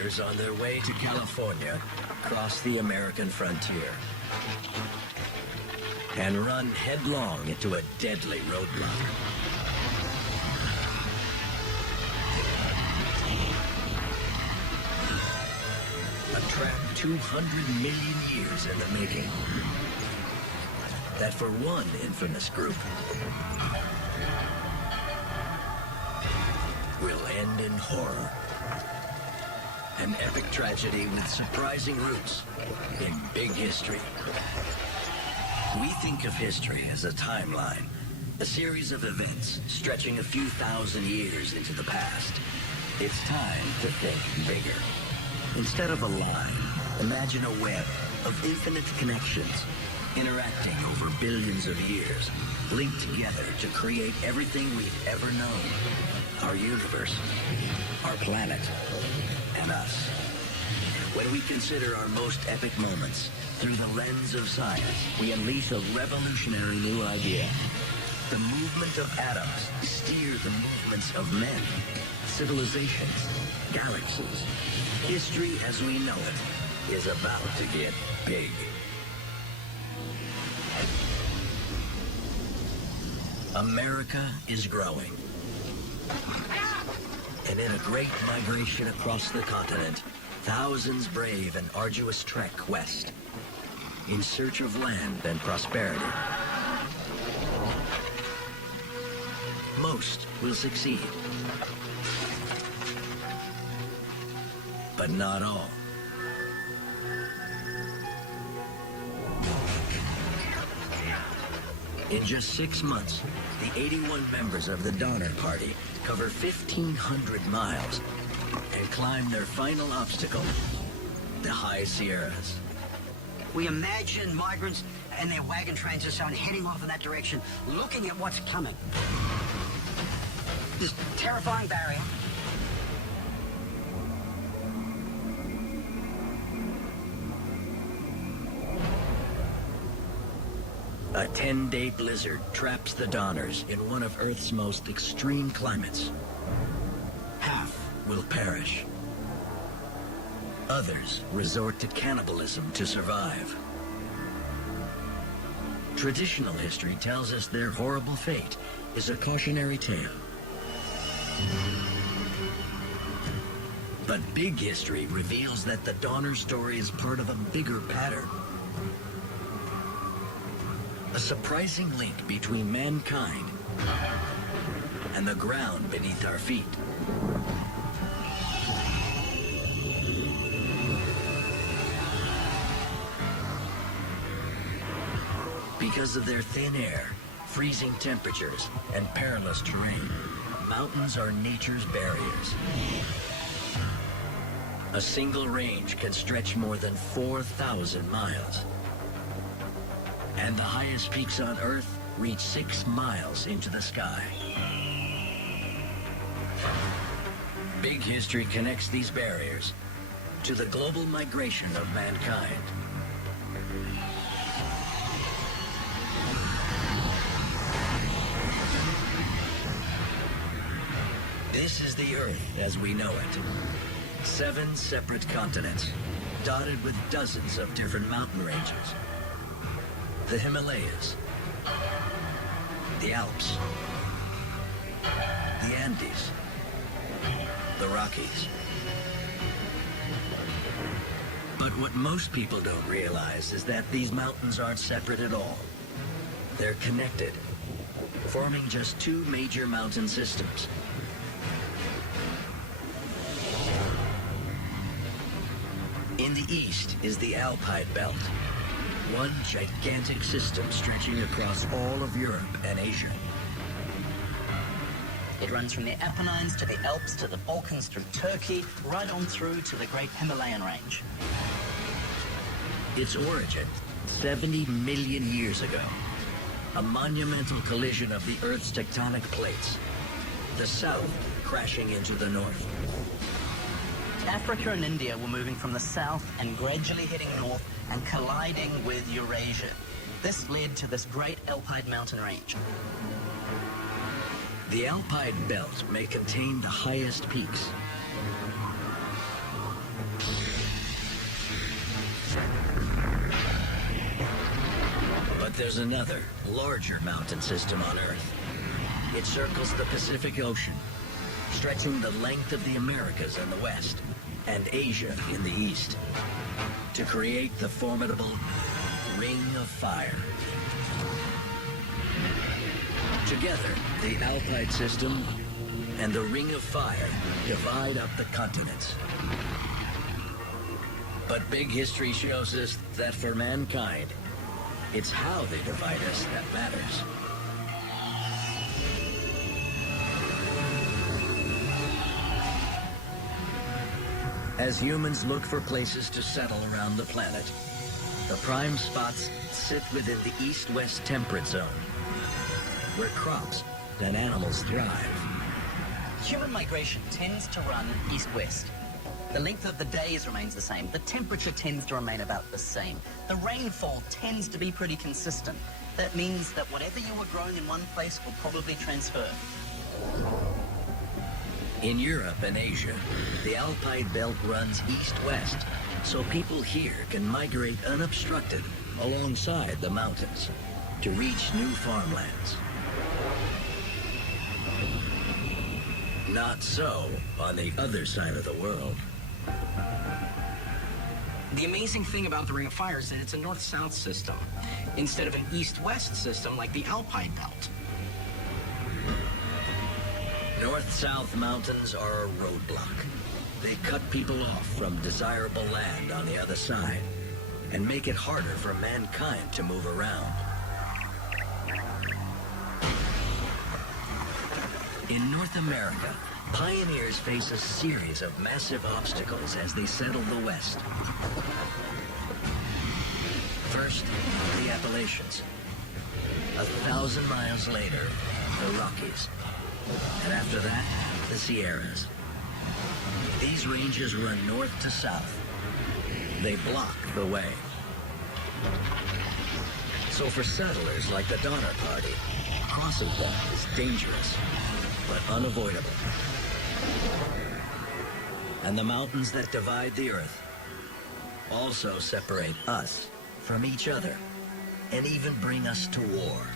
warriors on their way to California cross the American frontier and run headlong into a deadly roadblock. A trap 200 million years in the making. That for one infamous group will end in horror. An epic tragedy with surprising roots in big history. We think of history as a timeline, a series of events stretching a few thousand years into the past. It's time to think bigger. Instead of a line, imagine a web of infinite connections, interacting over billions of years, linked together to create everything we've ever known. Our universe, our planet, and us. When we consider our most epic moments through the lens of science, we unleash a revolutionary new idea. The movement of atoms steer the movements of men, civilizations, galaxies. History as we know it is about to get big. America is growing. And in a great migration across the continent, thousands brave an arduous trek west in search of land and prosperity. Most will succeed, but not all. In just 6 months, the 81 members of the Donner Party cover 1,500 miles and climb their final obstacle, the High Sierras. We imagine migrants and their wagon trains and so on heading off in that direction, looking at what's coming. This terrifying barrier. A 10-day blizzard traps the Donners in one of Earth's most extreme climates. Half will perish. Others resort to cannibalism to survive. Traditional history tells us their horrible fate is a cautionary tale. But big history reveals that the Donner story is part of a bigger pattern. A surprising link between mankind and the ground beneath our feet. Because of their thin air, freezing temperatures, and perilous terrain, mountains are nature's barriers. A single range can stretch more than 4,000 miles. And the highest peaks on Earth reach 6 miles into the sky. Big history connects these barriers to the global migration of mankind. This is the Earth as we know it. 7 separate continents, dotted with dozens of different mountain ranges. The Himalayas, the Alps, the Andes, the Rockies. But what most people don't realize is that these mountains aren't separate at all. They're connected, forming just 2 major mountain systems. In the east is the Alpine Belt. One gigantic system stretching across all of Europe and Asia. It runs from the Apennines to the Alps to the Balkans through Turkey, right on through to the Great Himalayan Range. Its origin, 70 million years ago. A monumental collision of the Earth's tectonic plates. The south crashing into the north. Africa and India were moving from the south and gradually heading north and colliding with Eurasia. This led to this great Alpine mountain range. The Alpine belt may contain the highest peaks, But there's another, larger mountain system on Earth. It circles the Pacific Ocean, stretching the length of the Americas in the west and Asia in the east, to create the formidable Ring of Fire. Together, the Alpide system and the Ring of Fire divide up the continents. But big history shows us that for mankind, it's how they divide us that matters. As humans look for places to settle around the planet, the prime spots sit within the east-west temperate zone, where crops and animals thrive. Human migration tends to run east-west. The length of the days remains the same. The temperature tends to remain about the same. The rainfall tends to be pretty consistent. That means that whatever you were growing in one place will probably transfer. In Europe and Asia, the Alpine belt runs east-west, so people here can migrate unobstructed alongside the mountains to reach new farmlands. Not so on the other side of the world. The amazing thing about the Ring of Fire is that it's a north-south system, instead of an east-west system like the Alpine belt. North-south mountains are a roadblock. They cut people off from desirable land on the other side and make it harder for mankind to move around. In North America, pioneers face a series of massive obstacles as they settle the West. First, the Appalachians. 1,000 miles later, the Rockies. And after that, the Sierras. These ranges run north to south. They block the way. So for settlers like the Donner Party, crossing them is dangerous, but unavoidable. And the mountains that divide the Earth also separate us from each other and even bring us to war.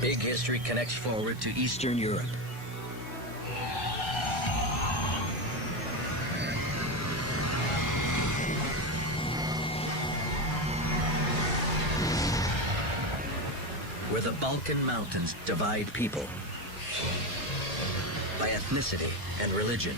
Big History connects forward to Eastern Europe. Where the Balkan Mountains divide people by ethnicity and religion.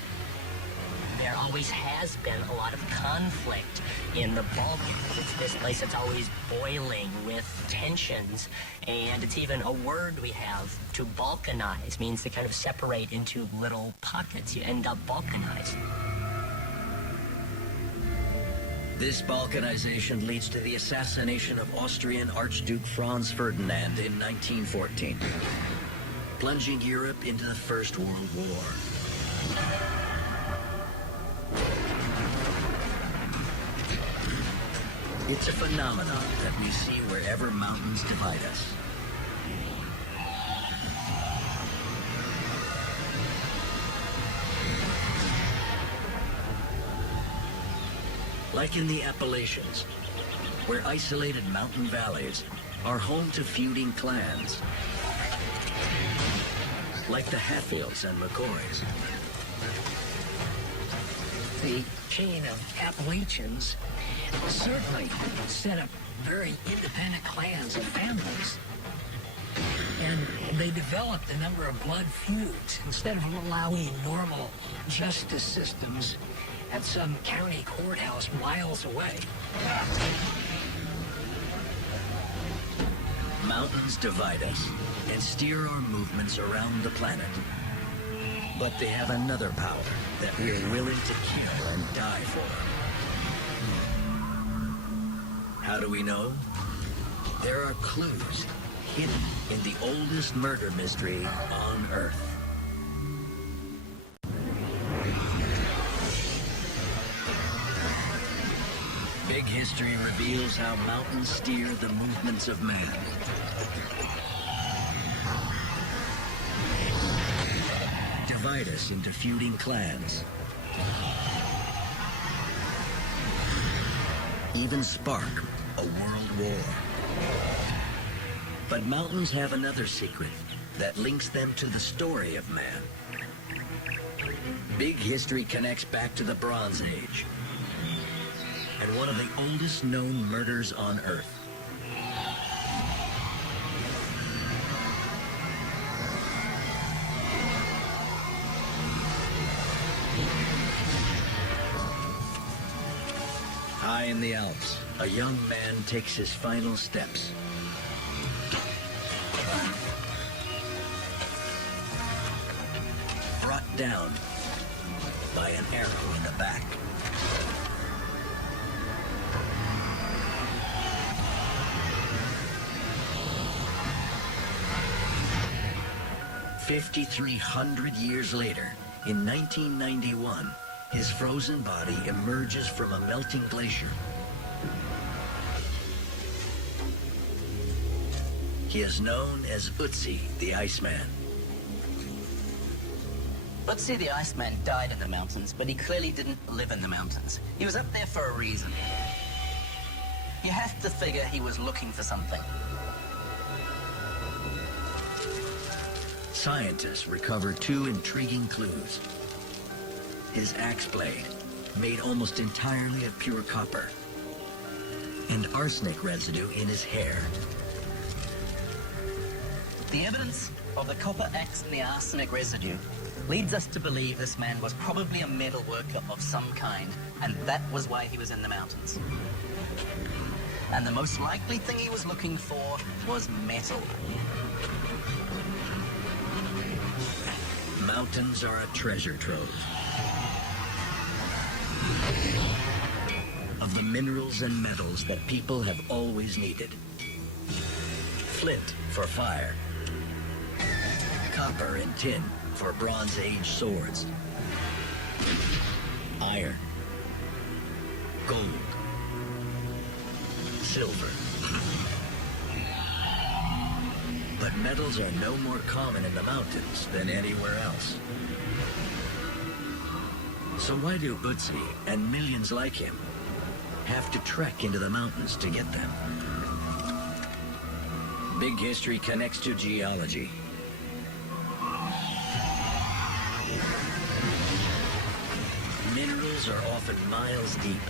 There always has been a lot of conflict in the Balkans. It's this place that's always boiling with tensions, and it's even a word we have, to balkanize, means to kind of separate into little pockets. You end up balkanized. This balkanization leads to the assassination of Austrian Archduke Franz Ferdinand in 1914, plunging Europe into the First World War. It's a phenomenon that we see wherever mountains divide us. Like in the Appalachians, where isolated mountain valleys are home to feuding clans, like the Hatfields and McCoys. The chain of Appalachians certainly set up very independent clans and families. And they developed a number of blood feuds instead of allowing normal justice systems at some county courthouse miles away. Mountains divide us and steer our movements around the planet. But they have another power that we are willing to kill and die for. How do we know? There are clues hidden in the oldest murder mystery on Earth. Big History reveals how mountains steer the movements of man. Divide us into feuding clans. even spark a world war. But mountains have another secret that links them to the story of man. Big history connects back to the Bronze Age and one of the oldest known murders on Earth. High in the Alps, a young man takes his final steps. Brought down by an arrow in the back. "5,300 years later, in 1991, his frozen body emerges from a melting glacier. He is known as Ötzi, the Iceman. Ötzi the Iceman died in the mountains, but he clearly didn't live in the mountains. He was up there for a reason. You have to figure he was looking for something. Scientists recover two intriguing clues. His axe blade, made almost entirely of pure copper, and arsenic residue in his hair. The evidence of the copper axe and the arsenic residue leads us to believe this man was probably a metal worker of some kind, and that was why he was in the mountains. And the most likely thing he was looking for was metal. Mountains are a treasure trove of the minerals and metals that people have always needed. Flint for fire, copper and tin for Bronze Age swords, iron, gold, silver. But metals are no more common in the mountains than anywhere else. So why do Ötzi and millions like him have to trek into the mountains to get them? Big history connects to geology. Minerals are often miles deep,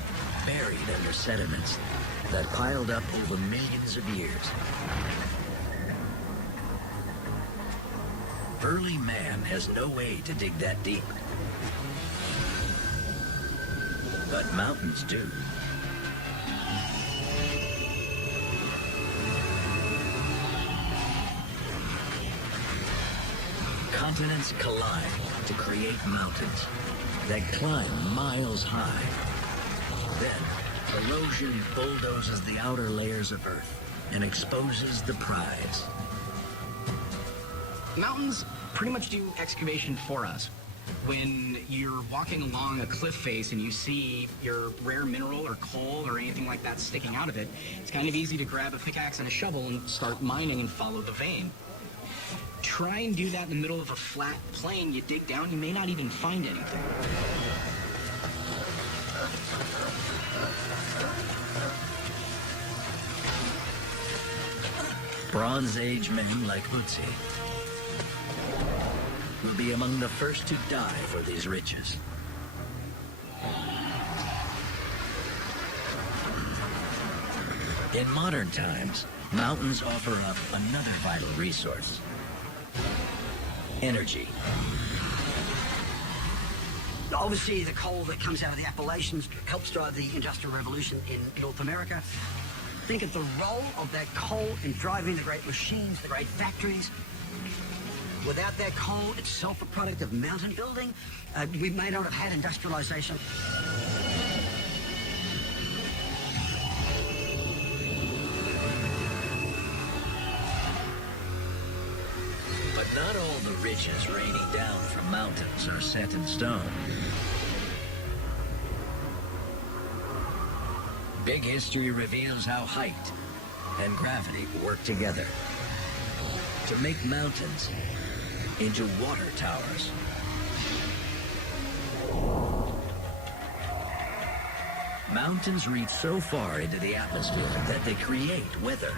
buried under sediments that piled up over millions of years. Early man has no way to dig that deep. But mountains do. Continents collide to create mountains that climb miles high. Then, erosion bulldozes the outer layers of Earth and exposes the prize. Mountains pretty much do excavation for us. When you're walking along a cliff face and you see your rare mineral or coal or anything like that sticking out of it, it's kind of easy to grab a pickaxe and a shovel and start mining and follow the vein. Try and do that in the middle of a flat plain. You dig down, you may not even find anything. Bronze Age men like Ötzi will be among the first to die for these riches. In modern times, mountains offer up another vital resource: energy. Obviously, the coal that comes out of the Appalachians helps drive the Industrial Revolution in North America. Think of the role of that coal in driving the great machines, the great factories. Without that coal itself, a product of mountain building, we may not have had industrialization. But not all the riches raining down from mountains are set in stone. Big history reveals how height and gravity work together to make mountains into water towers. Mountains reach so far into the atmosphere that they create weather.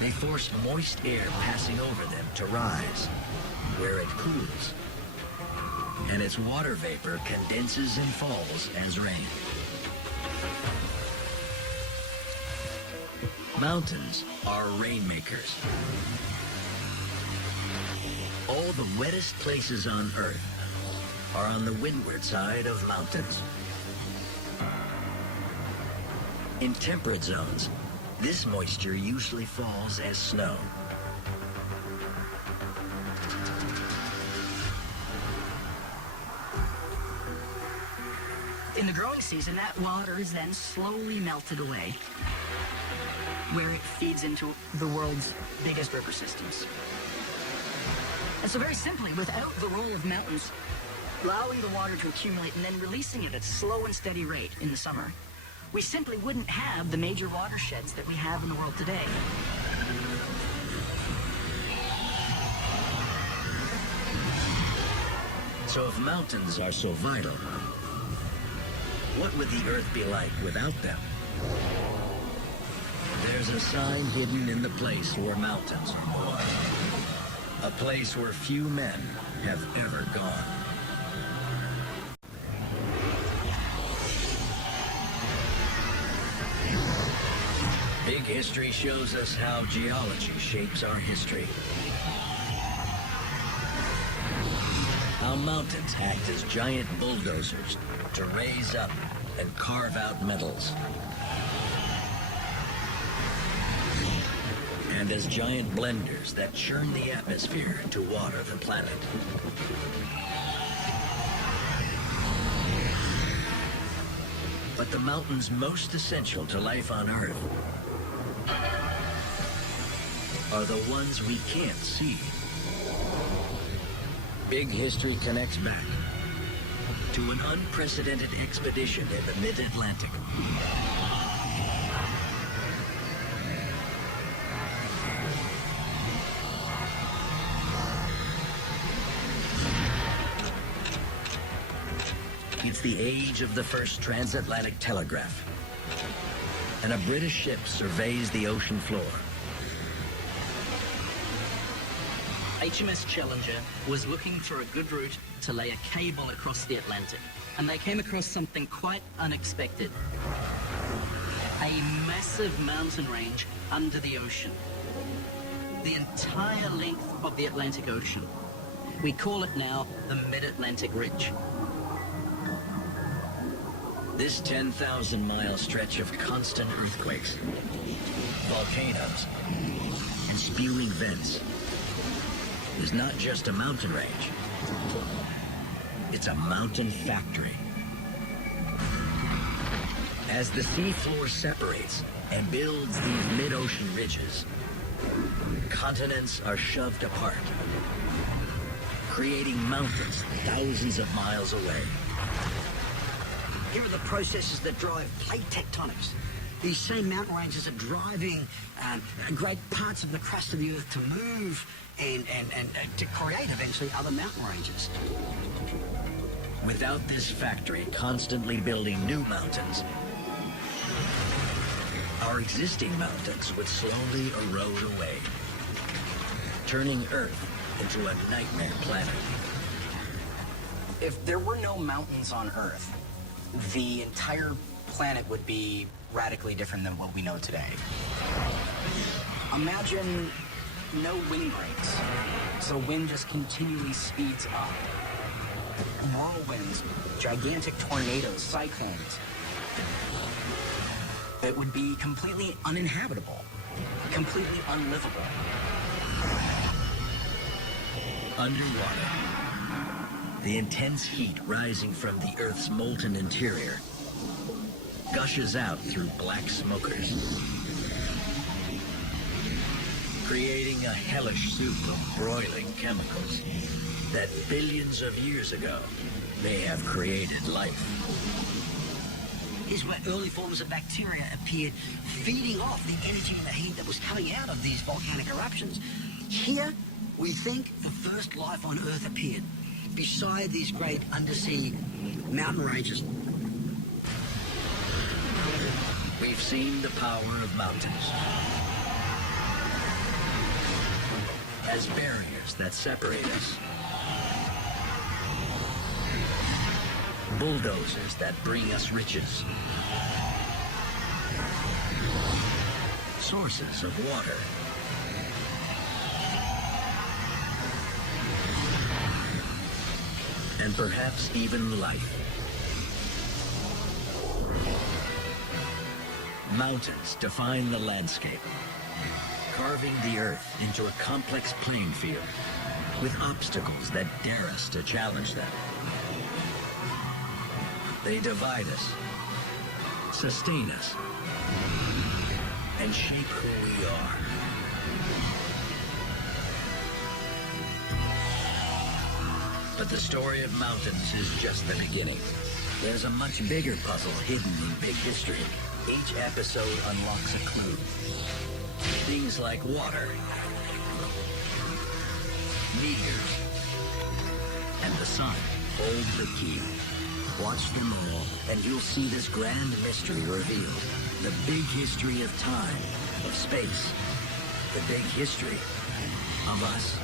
They force moist air passing over them to rise, where it cools. And its water vapor condenses and falls as rain. Mountains are rainmakers. All the wettest places on Earth are on the windward side of mountains. In temperate zones, this moisture usually falls as snow. In the growing season, that water is then slowly melted away, where it feeds into the world's biggest river systems. And so very simply, without the role of mountains, allowing the water to accumulate and then releasing it at a slow and steady rate in the summer, we simply wouldn't have the major watersheds that we have in the world today. So if mountains are so vital, what would the Earth be like without them? There's a sign hidden in the place where mountains are born. A place where few men have ever gone. Big History shows us how geology shapes our history. How mountains act as giant bulldozers to raise up and carve out metals. And as giant blenders that churn the atmosphere to water the planet. But the mountains most essential to life on Earth are the ones we can't see. Big History connects back to an unprecedented expedition in the mid-Atlantic. It's the age of the first transatlantic telegraph, and a British ship surveys the ocean floor. HMS Challenger was looking for a good route to lay a cable across the Atlantic, and they came across something quite unexpected. A massive mountain range under the ocean. The entire length of the Atlantic Ocean. We call it now the Mid-Atlantic Ridge. This 10,000-mile stretch of constant earthquakes, volcanoes, and spewing vents is not just a mountain range. It's a mountain factory. As the seafloor separates and builds these mid-ocean ridges, continents are shoved apart, creating mountains thousands of miles away. Here are the processes that drive plate tectonics. These same mountain ranges are driving great parts of the crust of the Earth to move and to create eventually other mountain ranges. Without this factory constantly building new mountains, our existing mountains would slowly erode away, turning Earth into a nightmare planet. If there were no mountains on Earth, the entire planet would be radically different than what we know today. Imagine no wind breaks, so wind just continually speeds up. Whirlwinds, gigantic tornadoes, cyclones. It would be completely uninhabitable, completely unlivable. Underwater, the intense heat rising from the Earth's molten interior gushes out through black smokers, creating a hellish soup of broiling chemicals that billions of years ago may have created life. Here's where early forms of bacteria appeared, feeding off the energy and the heat that was coming out of these volcanic eruptions. Here, we think the first life on Earth appeared, beside these great undersea mountain ranges. we've seen the power of mountains as barriers that separate us, bulldozers that bring us riches, sources of water, and perhaps even life. Mountains define the landscape, carving the earth into a complex playing field with obstacles that dare us to challenge them. They divide us, sustain us, and shape who we are. But the story of mountains is just the beginning. There's a much bigger puzzle hidden in big history. Each episode unlocks a clue. Things like water, meteors, and the sun hold the key. Watch them all, and you'll see this grand mystery revealed. The big history of time, of space. The big history of us.